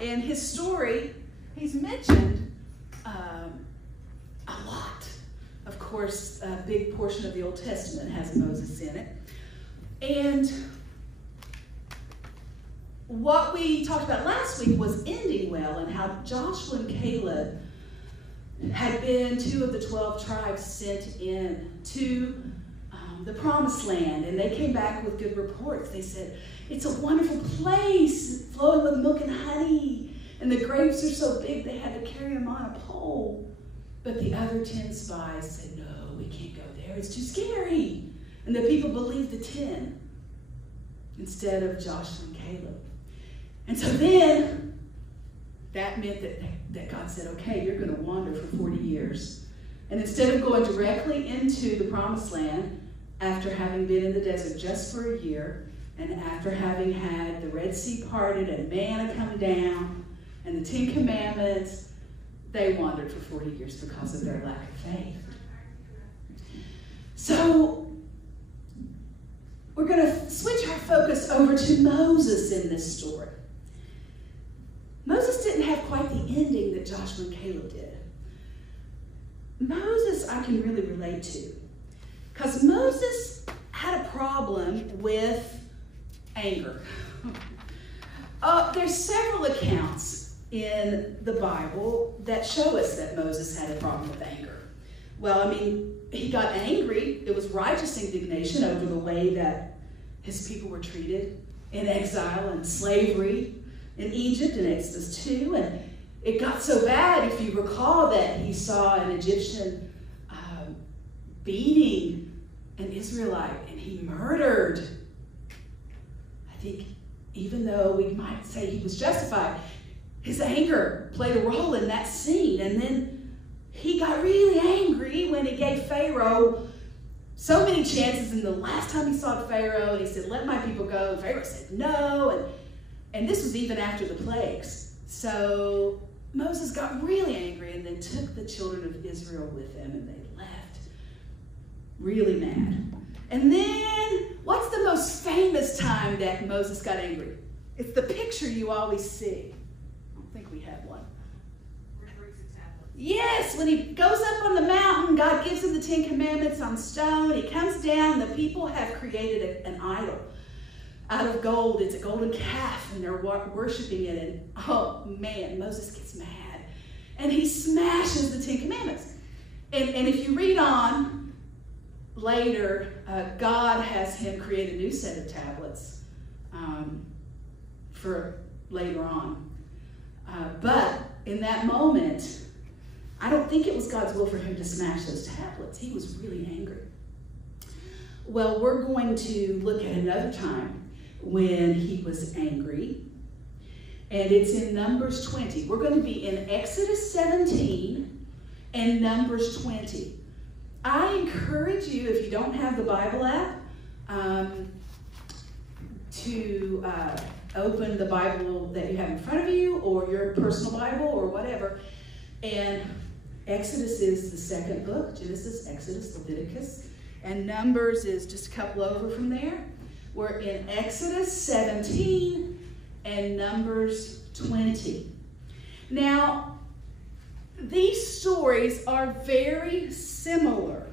And his story, he's mentioned a lot. Of course, a big portion of the Old Testament has Moses in it. And what we talked about last week was ending well, and how Joshua and Caleb had been 2 of the 12 tribes sent in to the Promised Land, and they came back with good reports. They said, it's a wonderful place, flowing with milk and honey, and the grapes are so big they had to carry them on a pole. But the other 10 spies said, no, we can't go there, it's too scary. And the people believed the 10 instead of Joshua and Caleb. And so then, that meant that God said, okay, you're going to wander for 40 years. And instead of going directly into the Promised Land, after having been in the desert just for a year, and after having had the Red Sea parted and manna come down, and the 10 Commandments, they wandered for 40 years because of their lack of faith. So, we're going to switch our focus over to Moses in this story. Moses didn't have quite the ending that Joshua and Caleb did. Moses I can really relate to, because Moses had a problem with anger. There's several accounts in the Bible that show us that Moses had a problem with anger. Well, I mean, he got angry. It was righteous indignation over the way that his people were treated in exile and slavery in Egypt in Exodus 2. And it got so bad, if you recall, that he saw an Egyptian beating an Israelite, and he murdered. I think even though we might say he was justified, his anger played a role in that scene. And then he got really angry when he gave Pharaoh so many chances. And the last time he saw Pharaoh, he said, let my people go. And Pharaoh said no. And this was even after the plagues. So Moses got really angry and then took the children of Israel with him, and they left really mad. And then, what's the most famous time that Moses got angry? It's the picture you always see. I don't think we have one. Yes, when he goes up on the mountain, God gives him the 10 Commandments on stone. He comes down, the people have created an idol out of gold. It's a golden calf, and they're worshiping it. And oh man, Moses gets mad. And he smashes the 10 Commandments. And if you read on later, God has him create a new set of tablets for later on. But in that moment, I don't think it was God's will for him to smash those tablets. He was really angry. Well, we're going to look at another time when he was angry. And it's in Numbers 20. We're going to be in Exodus 17 and Numbers 20. I encourage you, if you don't have the Bible app, to open the Bible that you have in front of you, or your personal Bible, or whatever. And Exodus is the second book. Genesis, Exodus, Leviticus. And Numbers is just a couple over from there. We're in Exodus 17 and Numbers 20. Now, these stories are very similar.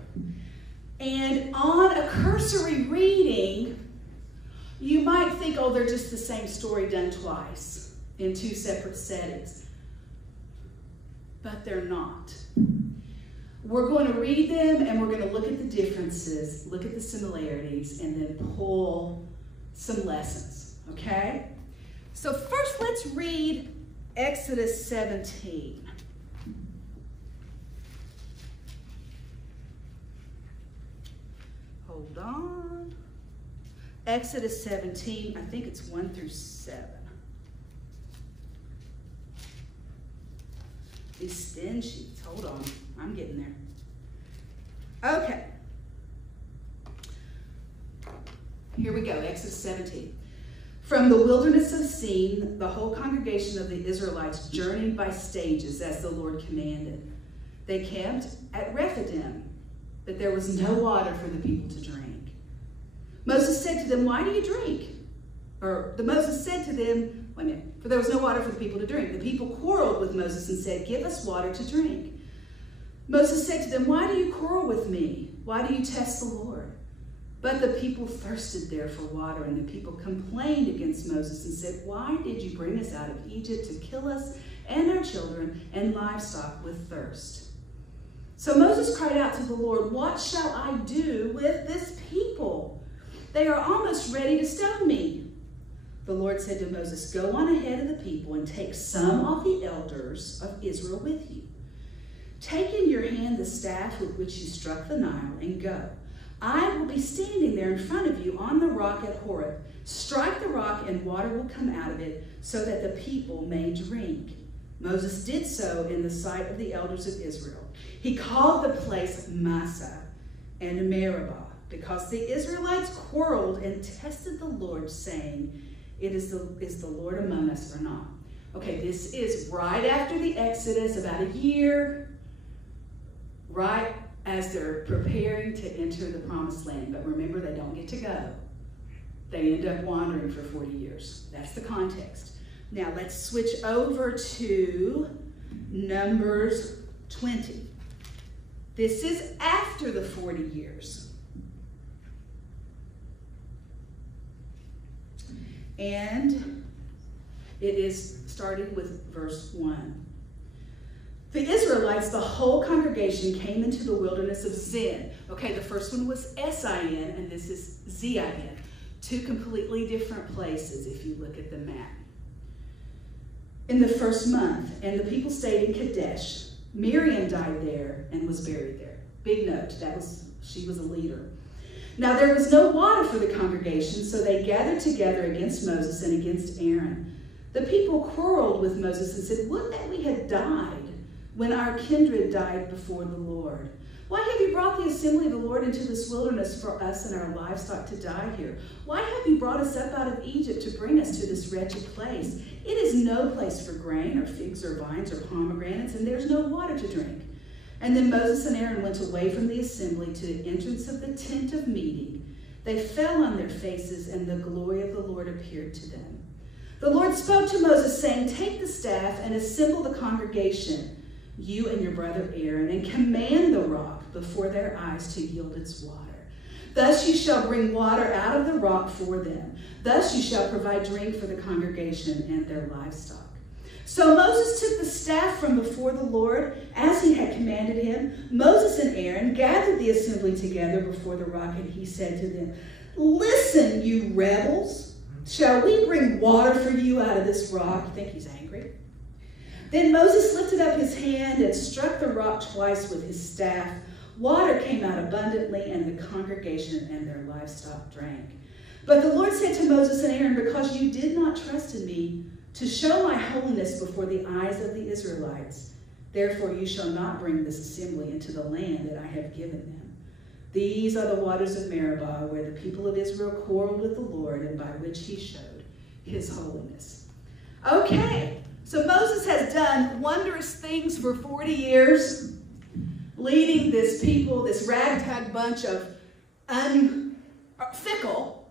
And on a cursory reading, you might think, oh, they're just the same story done twice in 2 separate settings. But they're not. We're going to read them, and we're going to look at the differences, look at the similarities, and then pull some lessons, okay? So first, let's read Exodus 17. Hold on. Exodus 17, I think it's 1 through 7. These thin sheets, hold on, I'm getting there. Okay. Here we go, Exodus 17. From the wilderness of Sin, the whole congregation of the Israelites journeyed by stages as the Lord commanded. They camped at Rephidim, but there was no water for the people to drink. Moses said to them, why do you drink? Moses said to them, Wait a minute. For there was no water for the people to drink. The people quarreled with Moses and said, give us water to drink. Moses said to them, why do you quarrel with me? Why do you test the Lord? But the people thirsted there for water, and the people complained against Moses and said, why did you bring us out of Egypt to kill us and our children and livestock with thirst? So Moses cried out to the Lord, what shall I do with this people? They are almost ready to stone me. The Lord said to Moses, go on ahead of the people and take some of the elders of Israel with you. Take in your hand the staff with which you struck the Nile and go. I will be standing there in front of you on the rock at Horeb. Strike the rock and water will come out of it so that the people may drink. Moses did so in the sight of the elders of Israel. He called the place Massah and Meribah because the Israelites quarreled and tested the Lord, saying, is the Lord among us or not? Okay, this is right after the Exodus, about a year, right as they're preparing to enter the promised land. But remember, they don't get to go. They end up wandering for 40 years. That's the context. Now let's switch over to Numbers 20. This is after the 40 years. And it is starting with verse 1. The Israelites, the whole congregation, came into the wilderness of Zin. Okay, the first one was S-I-N, and this is Z-I-N. Two completely different places if you look at the map. In the first month, and the people stayed in Kadesh. Miriam died there and was buried there. Big note, she was a leader. Now there was no water for the congregation, so they gathered together against Moses and against Aaron. The people quarreled with Moses and said, would that we had died when our kindred died before the Lord. Why have you brought the assembly of the Lord into this wilderness for us and our livestock to die here? Why have you brought us up out of Egypt to bring us to this wretched place? It is no place for grain or figs or vines or pomegranates, and there's no water to drink. And then Moses and Aaron went away from the assembly to the entrance of the tent of meeting. They fell on their faces, and the glory of the Lord appeared to them. The Lord spoke to Moses, saying, take the staff and assemble the congregation, you and your brother Aaron, and command the rock before their eyes to yield its water. Thus you shall bring water out of the rock for them. Thus you shall provide drink for the congregation and their livestock. So Moses took the staff from before the Lord, as he had commanded him. Moses and Aaron gathered the assembly together before the rock, and he said to them, listen, you rebels, shall we bring water for you out of this rock? You think he's angry? Then Moses lifted up his hand and struck the rock twice with his staff. Water came out abundantly, and the congregation and their livestock drank. But the Lord said to Moses and Aaron, because you did not trust in me to show my holiness before the eyes of the Israelites, therefore you shall not bring this assembly into the land that I have given them. These are the waters of Meribah, where the people of Israel quarreled with the Lord, and by which he showed his holiness. Okay, so Moses has done wondrous things for 40 years, leading this people, this ragtag bunch of fickle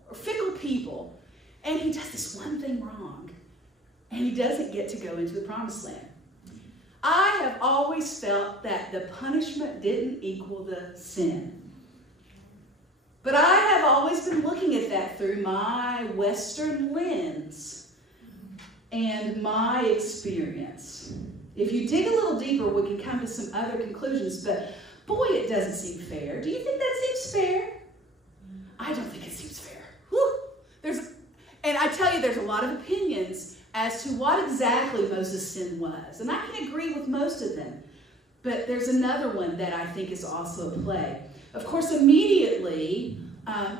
people, and he does this one thing wrong, and he doesn't get to go into the promised land. I have always felt that the punishment didn't equal the sin. But I have always been looking at that through my Western lens and my experience. If you dig a little deeper, we can come to some other conclusions, but boy, it doesn't seem fair. Do you think that seems fair? I don't think it seems fair. Whew. And I tell you, there's a lot of opinions as to what exactly Moses' sin was. And I can agree with most of them. But there's another one that I think is also at play. Of course, immediately,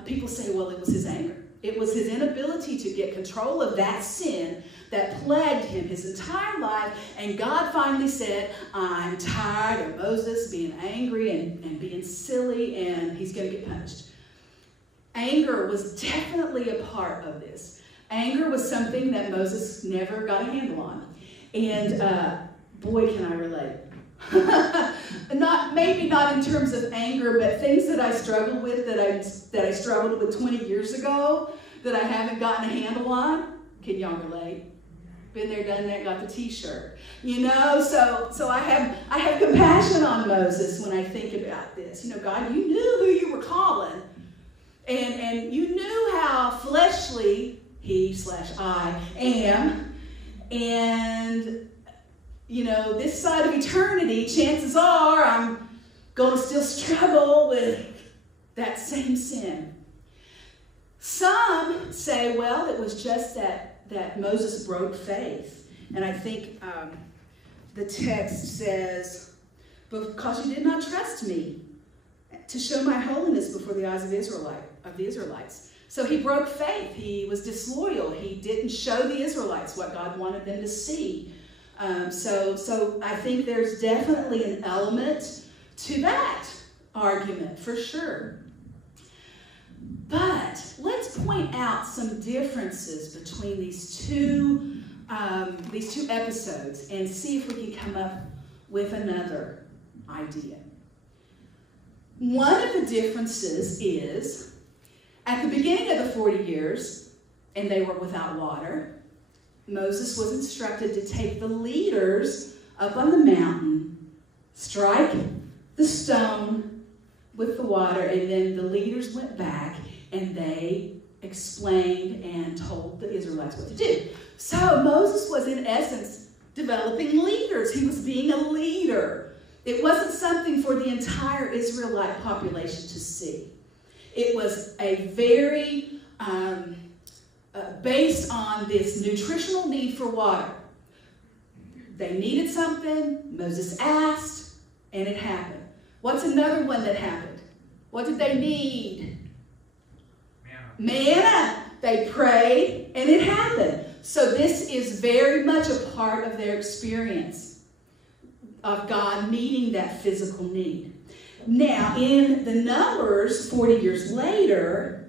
people say, well, it was his anger. It was his inability to get control of that sin that plagued him his entire life. And God finally said, I'm tired of Moses being angry and being silly, and he's going to get punished. Anger was definitely a part of this. Anger was something that Moses never got a handle on. And boy, can I relate. Maybe not in terms of anger, but things that I struggled with, that I struggled with 20 years ago, that I haven't gotten a handle on. Can y'all relate? Been there, done that, got the t-shirt. You know, so I have compassion on Moses when I think about this. You know, God, you knew who you were calling. And you knew how fleshly he/I am. And, you know, this side of eternity, chances are I'm going to still struggle with that same sin. Some say, well, it was just that Moses broke faith. And I think the text says, because you did not trust me to show my holiness before the eyes of the Israelites. So he broke faith. He was disloyal. He didn't show the Israelites what God wanted them to see. So I think there's definitely an element to that argument, for sure. But let's point out some differences between these two episodes and see if we can come up with another idea. One of the differences is, at the beginning of the 40 years, and they were without water, Moses was instructed to take the leaders up on the mountain, strike the stone with the water, and then the leaders went back and they explained and told the Israelites what to do. So Moses was, in essence, developing leaders. He was being a leader. It wasn't something for the entire Israelite population to see. It was a very, based on this nutritional need for water. They needed something, Moses asked, and it happened. What's another one that happened? What did they need? Manna. They prayed, and it happened. So this is very much a part of their experience of God meeting that physical need. Now, in the Numbers, 40 years later,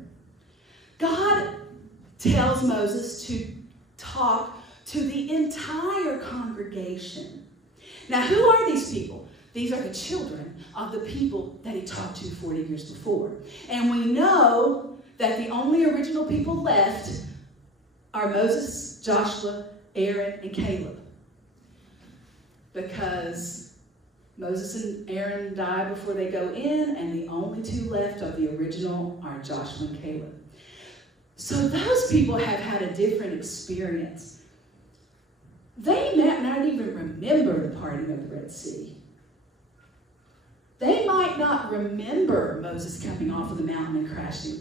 God tells Moses to talk to the entire congregation. Now, who are these people? These are the children of the people that he talked to 40 years before. And we know that the only original people left are Moses, Joshua, Aaron, and Caleb. Because Moses and Aaron die before they go in, and the only two left of the original are Joshua and Caleb. So those people have had a different experience. They might not even remember the parting of the Red Sea. They might not remember Moses coming off of the mountain and crashing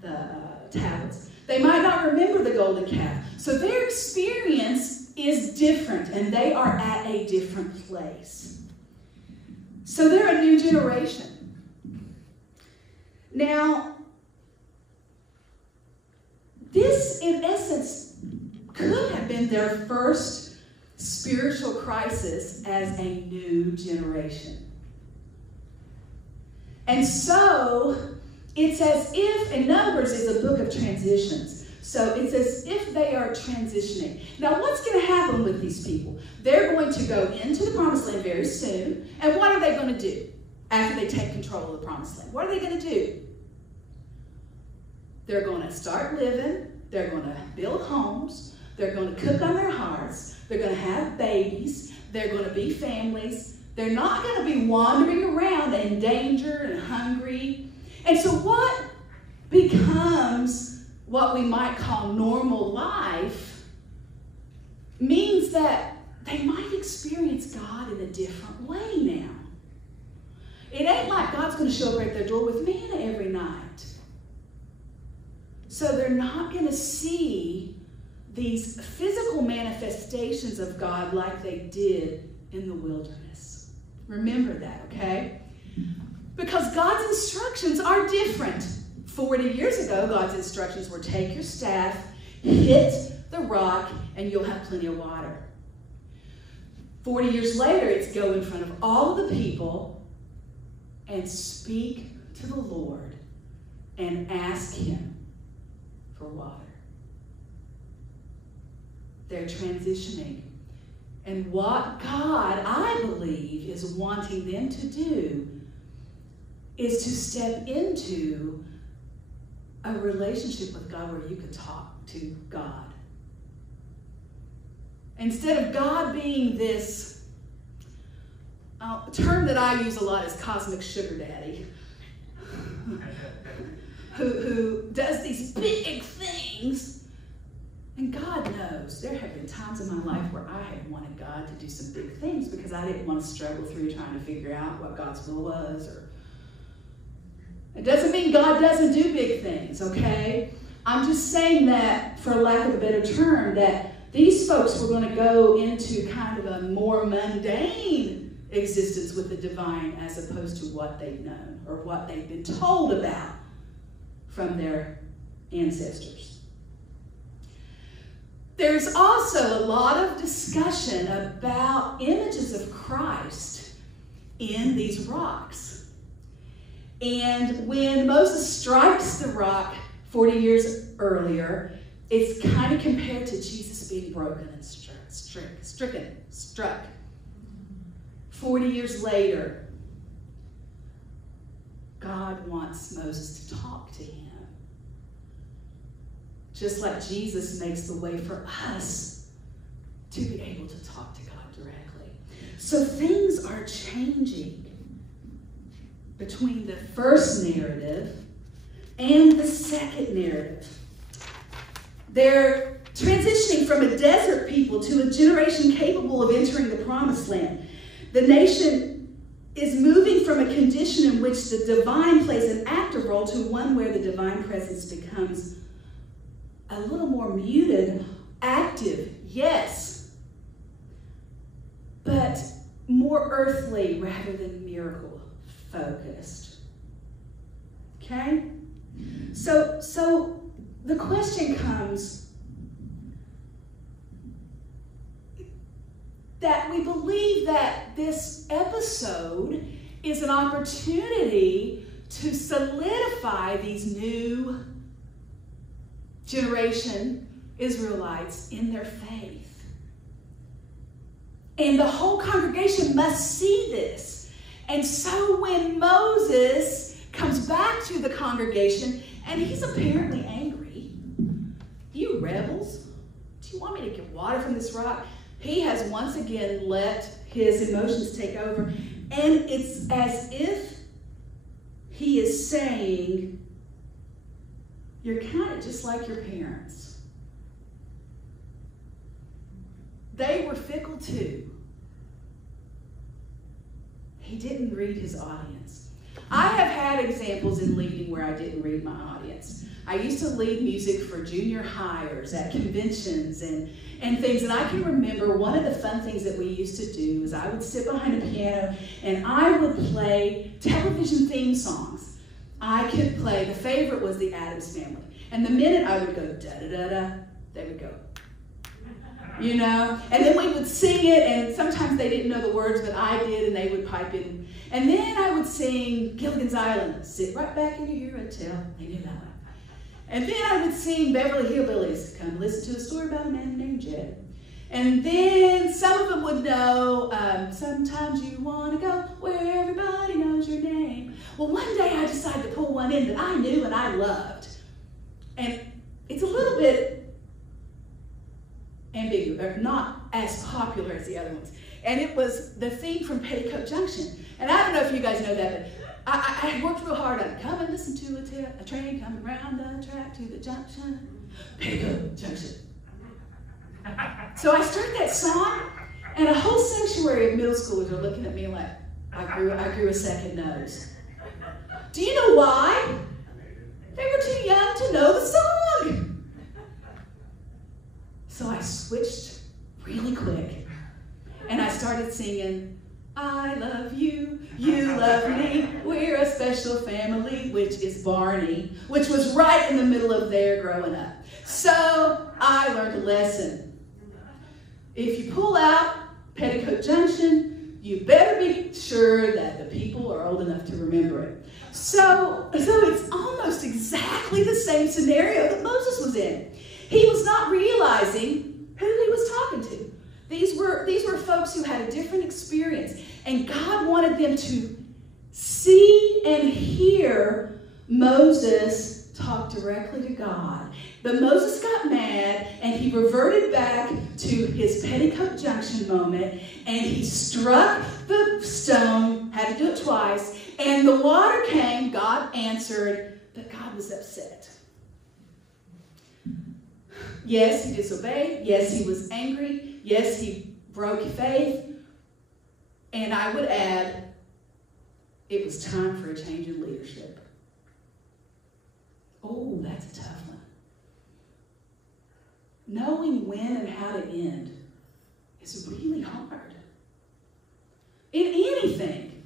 the tablets. They might not remember the golden calf. So their experience is different, and they are at a different place. So they're a new generation. Now, this, in essence, could have been their first spiritual crisis as a new generation. And so, it's as if, and Numbers is a book of transitions. So it's as if they are transitioning. Now, what's going to happen with these people? They're going to go into the Promised Land very soon. And what are they going to do after they take control of the Promised Land? What are they going to do? They're going to start living. They're going to build homes. They're going to cook on their hearths. They're going to have babies. They're going to be families. They're not going to be wandering around in danger and hungry. And so what becomes what we might call normal life means that they might experience God in a different way now. It ain't like God's going to show up at their door with manna every night. So they're not going to see these physical manifestations of God like they did in the wilderness. Remember that, okay? Because God's instructions are different. 40 years ago, God's instructions were take your staff, hit the rock, and you'll have plenty of water. 40 years later, it's go in front of all of the people and speak to the Lord and ask him for water. They're transitioning. And what God, I believe, is wanting them to do is to step into a relationship with God where you can talk to God. instead of God being this, a term that I use a lot is cosmic sugar daddy, who does these big things. And God knows there have been times in my life where I have wanted God to do some big things because I didn't want to struggle through trying to figure out what God's will was. Or it doesn't mean God doesn't do big things, okay? I'm just saying that, for lack of a better term, that these folks were going to go into kind of a more mundane existence with the divine as opposed to what they've known or what they've been told about from their ancestors. There's also a lot of discussion about images of Christ in these rocks. And when Moses strikes the rock 40 years earlier, it's kind of compared to Jesus being broken and struck. 40 years later, God wants Moses to talk to him. Just like Jesus makes the way for us to be able to talk to God directly. So things are changing between the first narrative and the second narrative. They're transitioning from a desert people to a generation capable of entering the promised land. The nation is moving from a condition in which the divine plays an active role to one where the divine presence becomes a little more muted, active, yes, but more earthly rather than miracle focused. Okay? So the question comes that we believe that this episode is an opportunity to solidify these new generation Israelites in their faith. And the whole congregation must see this. And so when Moses comes back to the congregation, and he's apparently angry, you rebels, do you want me to get water from this rock? He has once again let his emotions take over. And it's as if he is saying, you're kind of just like your parents. They were fickle too. He didn't read his audience. I have had examples in leading where I didn't read my audience. I used to lead music for junior hires at conventions and things, and I can remember one of the fun things that we used to do is I would sit behind a piano and I would play television theme songs. I could play, the favorite was the Addams Family. And the minute I would go da-da-da-da, they would go, you know? And then we would sing it, and sometimes they didn't know the words, but I did, and they would pipe in. And then I would sing Gilligan's Island, sit right back in your ear until they knew that one. And then I would sing Beverly Hillbillies, come listen to a story about a man named Jed. And then some of them would know, sometimes you want to go where everybody knows your name. Well, one day I decided to pull one in that I knew and I loved. And it's a little bit ambiguous, or not as popular as the other ones. And it was the theme from Petticoat Junction. And I don't know if you guys know that, but I worked real hard on it. Come and listen to a train coming round the track to the junction. Petticoat Junction. So I start that song, and a whole sanctuary of middle schoolers are looking at me like, I grew a second nose. Do you know why? They were too young to know the song. So I switched really quick, and I started singing, I love you, you love me, we're a special family, which is Barney, which was right in the middle of their growing up. So I learned a lesson. If you pull out Petticoat Junction, you better be sure that the people are old enough to remember it. So it's almost exactly the same scenario that Moses was in. He was not realizing who he was talking to. These were folks who had a different experience, and God wanted them to see and hear Moses talk directly to God. But Moses got mad, and he reverted back to his petticoat junction moment, and he struck the stone, had to do it twice, and the water came. God answered, but God was upset. Yes, he disobeyed. Yes, he was angry. Yes, he broke faith. And I would add, it was time for a change in leadership. Oh, that's a tough one. Knowing when and how to end is really hard. In anything.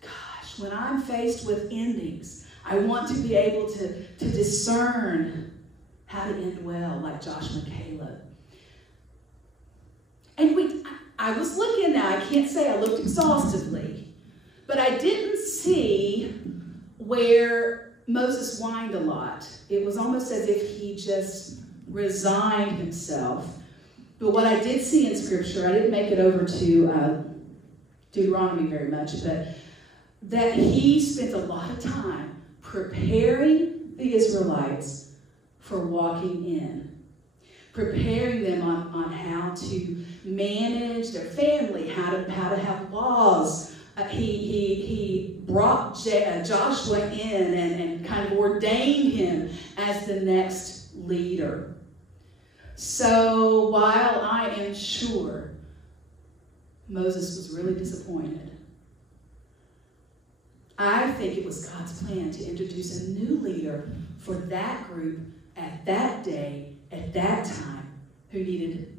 Gosh, when I'm faced with endings, I want to be able to discern how to end well, like Joshua and Caleb. And I was looking now, I can't say I looked exhaustively, but I didn't see where Moses whined a lot. It was almost as if he just resigned himself. But what I did see in Scripture, I didn't make it over to Deuteronomy very much, but that he spent a lot of time preparing the Israelites for walking in, preparing them on how to manage their family, how to have laws. He brought Joshua in and kind of ordained him as the next leader. So while I am sure Moses was really disappointed, I think it was God's plan to introduce a new leader for that group at that day, at that time, who needed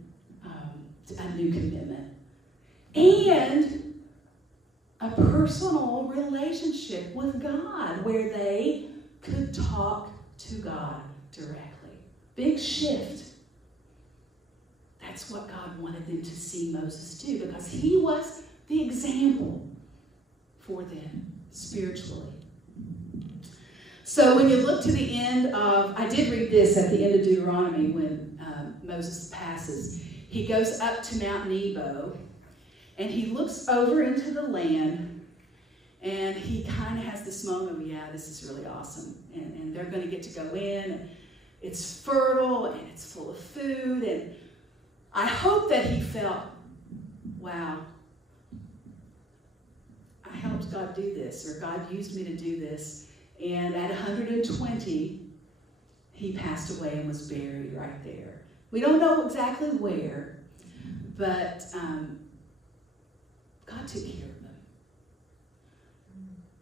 a new commitment. And a personal relationship with God where they could talk to God directly. Big shift. That's what God wanted them to see Moses do, because he was the example for them spiritually. So when you look to the end of, I did read this at the end of Deuteronomy when Moses passes. He goes up to Mount Nebo, and he looks over into the land, and he kind of has this moment of, yeah, this is really awesome. And they're going to get to go in. And it's fertile, and it's full of food. And I hope that he felt, wow, I helped God do this, or God used me to do this. And at 120, he passed away and was buried right there. We don't know exactly where, but God took care of him.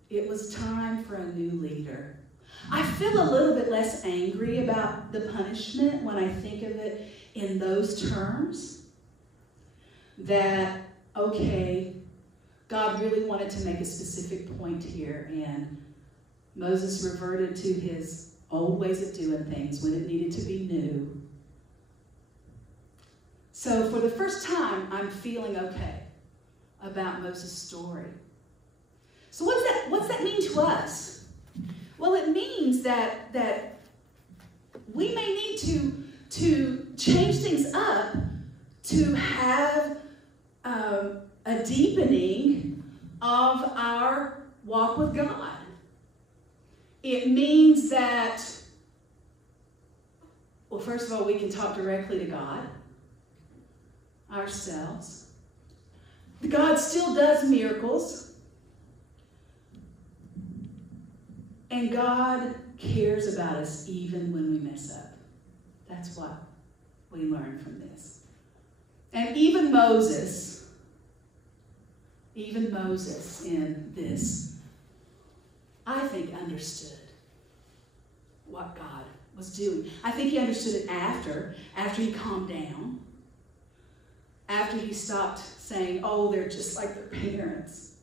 It was time for a new leader. I feel a little bit less angry about the punishment when I think of it in those terms. That, okay, God really wanted to make a specific point here, and Moses reverted to his old ways of doing things when it needed to be new. So for the first time, I'm feeling okay about Moses' story. So what's that mean to us? Well, it means that we may need to change things up to have a deepening of our walk with God. It means that, well, first of all, we can talk directly to God ourselves. God still does miracles. And God cares about us even when we mess up. That's what we learn from this. And even Moses in this, I think, understood what God was doing. I think he understood it after he calmed down, after he stopped saying, oh, they're just like their parents.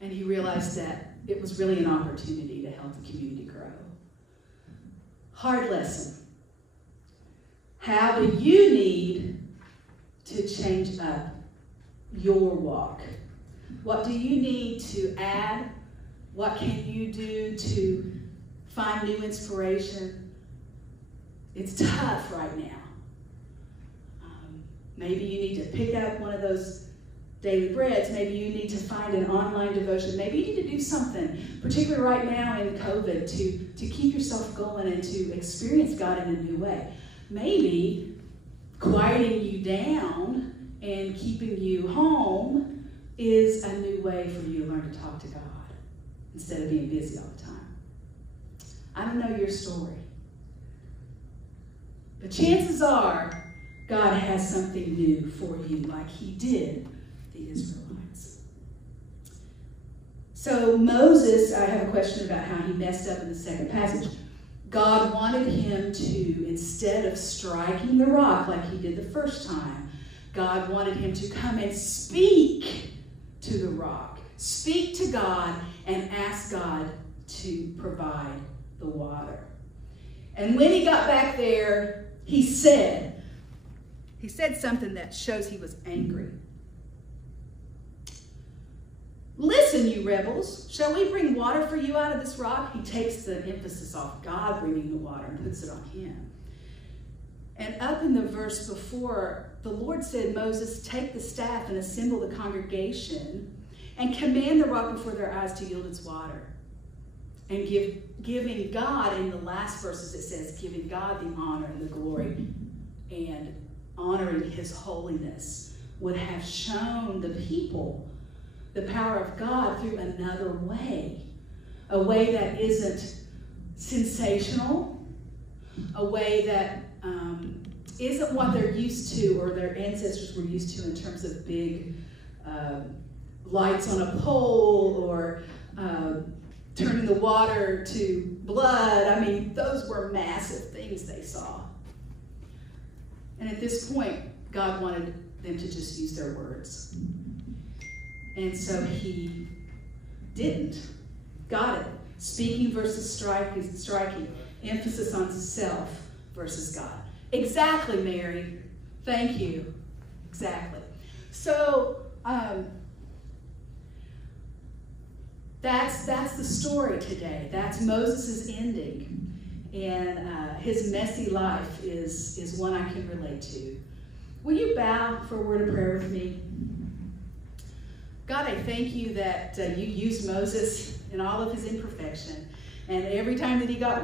And he realized that it was really an opportunity to help the community grow. Hard lesson. How do you need to change up your walk? What do you need to add? What can you do to find new inspiration? It's tough right now. Maybe you need to pick up one of those daily breads. Maybe you need to find an online devotion. Maybe you need to do something, particularly right now in COVID, to keep yourself going and to experience God in a new way. Maybe quieting you down and keeping you home is a new way for you to learn to talk to God instead of being busy all the time. I don't know your story, but chances are God has something new for you, like he did the Israelites. So Moses, I have a question about how he messed up in the second passage. God wanted him to, instead of striking the rock like he did the first time, God wanted him to come and speak to the rock. Speak to God and ask God to provide the water. And when he got back there, he said something that shows he was angry. Listen, you rebels, shall we bring water for you out of this rock? He takes the emphasis off God bringing the water and puts it on him. And up in the verse before, the Lord said, Moses, take the staff and assemble the congregation and command the rock before their eyes to yield its water. And giving God, in the last verses it says, giving God the honor and the glory and honoring his holiness would have shown the people the power of God through another way. A way that isn't sensational, a way that isn't what they're used to or their ancestors were used to in terms of big lights on a pole or turning the water to blood. I mean, those were massive things they saw. And at this point, God wanted them to just use their words. And so he didn't. Got it. Speaking versus striking. Emphasis on self versus God. Exactly, Mary. Thank you. Exactly. So that's the story today. That's Moses' ending. And his messy life is one I can relate to. Will you bow for a word of prayer with me? God, I thank you that you used Moses in all of his imperfection. And every time that he got